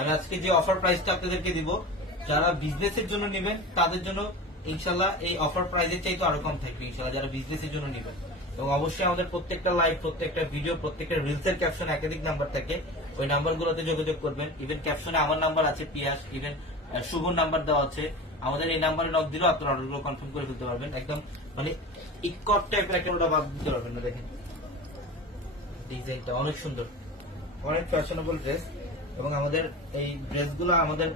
আমি আজকে যে অফার প্রাইসটা আপনাদেরকে দিব, যারা বিজনেসের জন্য নেবেন তাদের জন্য ইনশাল্লাহ এই অফার প্রাইসের চাইতে আরো কম থাকবে ইনশাল্লাহ, যারা বিজনেসের জন্য নেবেন। এবং অবশ্যই আমাদের প্রত্যেকটা লাইভ, প্রত্যেকটা ভিডিও, প্রত্যেকটা রিলসের ক্যাপশনে একাধিক নাম্বার থাকে, ওই নাম্বারগুলোতে যোগাযোগ করবেন। ইভেন ক্যাপশনে আমার নাম্বার আছে, পিয়াস, ইভেন শুভর নাম্বার দেওয়া আছে। আমাদের এই নাম্বারে নক দিলেও আপনারা অর্ডারগুলো কনফার্ম করে ফেলতে পারবেন। একদম মানে ইকট টাইপের একটা ওটা বাদ দিতে পারবেন না। দেখেন ডিজাইনটা অনেক সুন্দর, অনেক ফ্যাশনেবল ড্রেস। এবং আমাদের এই ড্রেসগুলো আমাদের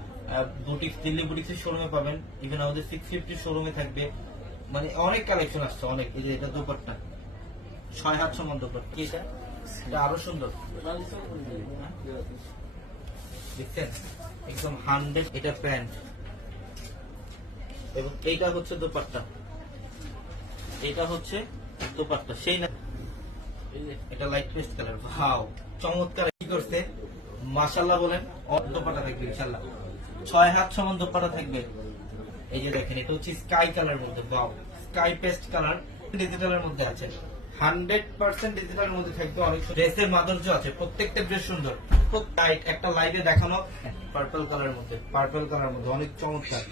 বুটিক, দিল্লি বুটিক্সের শোরুমে পাবেন, ইভেন আমাদের 650 শোরুমে থাকবে। মানে অনেক কালেকশন আসছে, অনেক। এই যে এটা দোপাট্টা 6 হাত সমান দোপাট্টা, এটা এটা আরো সুন্দর দেখছেন, একদম 100। এটা প্যান্ট এবং এইটা হচ্ছে দোপাট্টা, এটা হচ্ছে দোপাট্টা সেই না, এটা লাইট পেস্ট কালার। ভাও চমৎকার কি করছে, মাশাআল্লাহ বলেন। দোপাট্টা থাকবে ইনশাআল্লাহ 6 হাত সমান দোপাট্টা থাকবে। এই যে দেখেন, এটা হচ্ছে স্কাই কালার মধ্যে, বাও স্কাই পেস্ট কালার, ডিজিটালের মধ্যে আছে, 100% ডিজিটালের মধ্যে থাকবে। অনেক ড্রেসের মাধুর্য আছে, প্রত্যেকটা ড্রেস সুন্দর। একটা লাইটে দেখানো পার্পল কালারের মধ্যে, পার্পল কালার মধ্যে অনেক চমৎকার,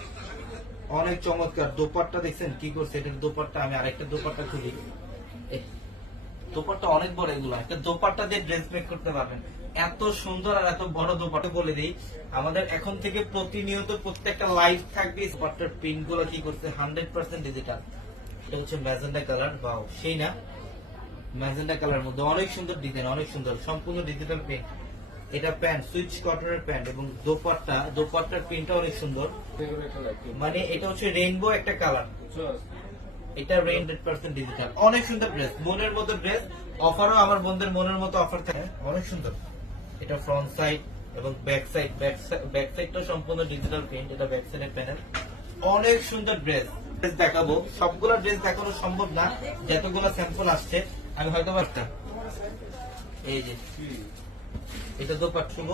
অনেক চমৎকার। দোপাট্টা দেখছেন কি করছে, এটার দোপাট্টা আমি আরেকটা দোপাট্টা খুলি। দোপাট্টা অনেক বড়, এগুলো একটা দোপাট্টা দিয়ে ড্রেস মেক করতে পারবেন। এত সুন্দর আর এত বড় দোপাট্টা। বলে দিই, আমাদের এখন থেকে প্রতিনিয়ত প্রত্যেকটা লাইভ থাকবে। দোপাট্টার প্রিন্ট গুলো কি করছে, 100% ডিজিটাল। এটা হচ্ছে ম্যাজেন্ডা কালার, বাও সেই না, ম্যাজেন্ডা কালার মধ্যে অনেক সুন্দর ডিজাইন, অনেক সুন্দর, সম্পূর্ণ ডিজিটাল প্রিন্ট। এটা প্যান্ট, সুইচ কটনের প্যান্ট এবং দোপাট্টার প্রিন্টটা অনেক সুন্দর। মানে এটা হচ্ছে রেইনবো একটা কালার, এটা 100% ডিজিটাল, অনেক সুন্দর ড্রেস, মনের মতো ড্রেস। অফারও আমার বন্ধুদের মনের মতো অফার থাকে, অনেক সুন্দর। এটা ফ্রন্ট সাইড এবং ব্যাক সাইডটা সম্পূর্ণ ডিজিটাল প্রিন্ট। এটা ব্যাক সাইডের প্যানেল, অনেক সুন্দর ড্রেস। দেখাবো সবগুলো ড্রেস দেখানো সম্ভব না, যতগুলো স্যাম্পল আসছে আমি হয়তো পারতাম। এই যে এটা দোপাট্টা শুভ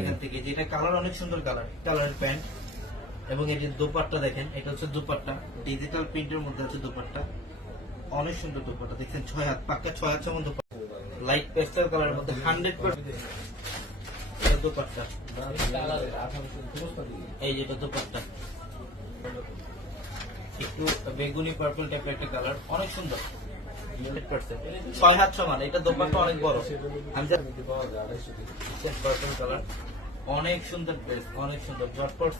এখান থেকে, যেটা কালার অনেক সুন্দর, কালারের প্যান্ট। এবং এই যে দোপাট্টা দেখেন, এটা হচ্ছে দোপাট্টা, ডিজিটাল প্রিন্টের মধ্যে আছে দোপাট্টা, অনেক সুন্দর দোপাট্টা দেখছেন। 6 হাত, পাক্কা 6 হাত সমান দোপাট্টা, লাইট পেস্টাল কালারের মধ্যে 100% দোপাট্টা। এই যে এটা দোপাট্টা, একটু বেগুনি পার্পল টাইপের একটা কালার, অনেক সুন্দর, 6 হাত সমান। এটা দোপাট্টা অনেক বড়, পার্পল কালার, অনেক সুন্দর ড্রেস, অনেক সুন্দর ঝটপট।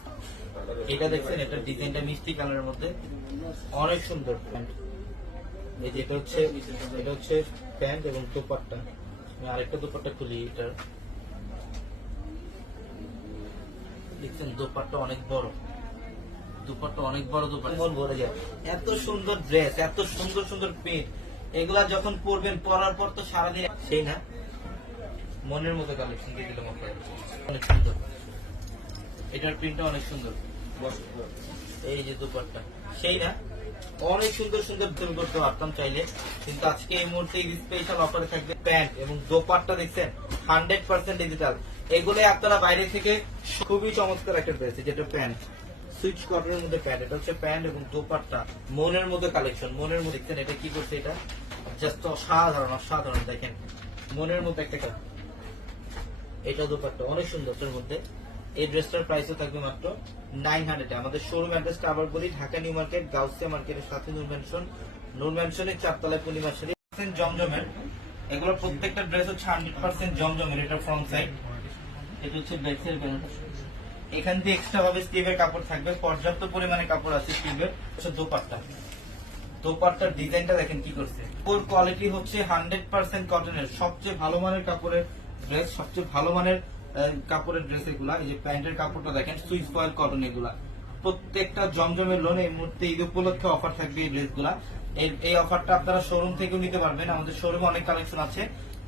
এটা দেখছেন, এটা ডিজাইনটা মিষ্টি কালারের মধ্যে, অনেক সুন্দর প্যান্ট। এই যে এটা হচ্ছে প্যান্ট এবং দোপাট্টা। আমি আরেকটা দোপাট্টা খুলি, এটার দেখছেন দোপাট্টা অনেক বড়, দোপাট্টা অনেক বড়, দোপাট্টা মন ভরে যায়। এত সুন্দর ড্রেস, এত সুন্দর সুন্দর প্রিন্ট, এগুলা যখন পরবেন, পরার পর তো সারাদিন সেই না, মনের মতো কালেকশন দিয়ে দিলাম আপনাকে, অনেক সুন্দর। এটার প্রিন্টটা অনেক সুন্দর। এই যে দোপাট্টা সেই না, অনেক সুন্দর সুন্দর তুমি করতে পারতাম চাইলে, কিন্তু আজকে এই মুহূর্তে স্পেশাল অফারে থাকবে প্যান্ট এবং দোপাট্টা দেখছেন 100% ডিজিটাল। এগুলো আপনারা বাইরে থেকে খুবই চমৎকার একটা ড্রেস, যেটা প্যান্ট, সুইচ কটনের মধ্যে প্যান্ট। এটা হচ্ছে প্যান্ট এবং দোপাট্টা, মনের মধ্যে কালেকশন, মনের মধ্যে দেখছেন। এটা কি করছে, এটা জাস্ট অসাধারণ, অসাধারণ দেখেন, মনের মধ্যে একটা। এটা দোপাট্টা অনেক সুন্দর মধ্যে। এই ড্রেসটার প্রাইসও থাকবে মাত্র 900। আমাদের শোরুম অ্যাড্রেসটা আবার বলি, ঢাকা নিউ মার্কেট, গাউসিয়া মার্কেটের সাথে নূর ম্যানশনের 4 তলায় পূর্ণিমা শাড়ি। জমজমের এগুলো প্রত্যেকটা ড্রেস হচ্ছে 100% জমজমের। এটা ফ্রন্ট সাইড, এটা হচ্ছে ব্যাক সাইড প্যানেল। এখান দিয়ে এক্সট্রা ভাবে স্লিভের কাপড় থাকবে, পর্যাপ্ত পরিমাণে কাপড় আছে স্লিভের। হচ্ছে দোপাট্টার ডিজাইনটা দেখেন কি করছে, ওর কোয়ালিটি হচ্ছে 100% কটনের, সবচেয়ে ভালো মানের কাপড়ের ড্রেস, সবচেয়ে ভালো মানের কাপড়ের ড্রেস এগুলা। এই যে প্যান্টের কাপড়টা দেখেন, সুইস ফয়েল কটন, এগুলা প্রত্যেকটা জমজমের লোন। এই মুহূর্তে ঈদ উপলক্ষে অফার থাকবে এই ড্রেসগুলা। এই অফারটা আপনারা শোরুম থেকেও নিতে পারবেন, আমাদের শোরুমে অনেক কালেকশন আছে।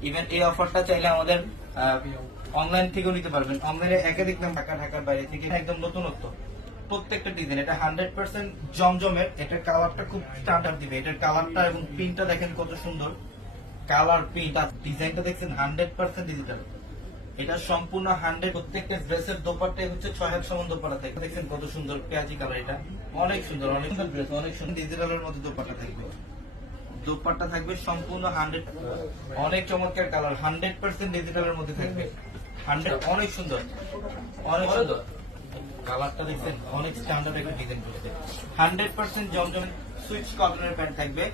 ইভেন এই অফারটা চাইলে আমাদের অনলাইন থেকেও নিতে পারবেন। অনলাইনে একাধিক নাম, ঢাকার বাইরে থেকে, একদম নতুনত্ব প্রত্যেকটা ডিজাইন। এটা 100% জমজমের, এটার কালারটা খুব স্ট্যান্ডার্ড দিবে। এটার কালারটা এবং প্রিন্টটা দেখেন কত সুন্দর, কালার প্রিন্ট আর ডিজাইনটা দেখছেন 100% ডিজিটাল। এটা সম্পূর্ণ 100। প্রত্যেকটা ড্রেসের দোপাট্টা হচ্ছে 6 হাত সমান দোপাট্টা থাকে, দেখছেন কত সুন্দর পেঁয়াজি কালার। এটা অনেক সুন্দর, অনেক সুন্দর ড্রেস, অনেক সুন্দর ডিজিটালের মধ্যে দোপাট্টা থাকবে। দোপাট্টা থাকবে সম্পূর্ণ 100, অনেক চমৎকার কালার, 100% ডিজিটালের মধ্যে থাকবে। 100 অনেক সুন্দর, অনেক সুন্দর। কালারটা দেখছেন, অনেক স্ট্যান্ডার্ড একটা ডিজাইন করতে। 100% জমজম সুইচ কটনের প্যান্ট থাকবে,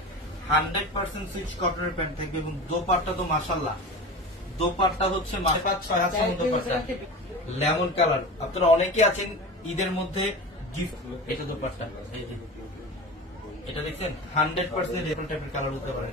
100% সুইচ কটনের প্যান্ট থাকবে এবং দোপাট্টা তো মাশাআল্লাহ, দোপাট্টা হচ্ছে 5-6 হাজার দোপাট্টা, লেমন কালার। আপনারা অনেকে আছেন ঈদের মধ্যে গিফট, এটা দোপাট্টা, এই যে এটা দেখছেন 100% ডিফারেন্ট টাইপের কালার হতে পারে।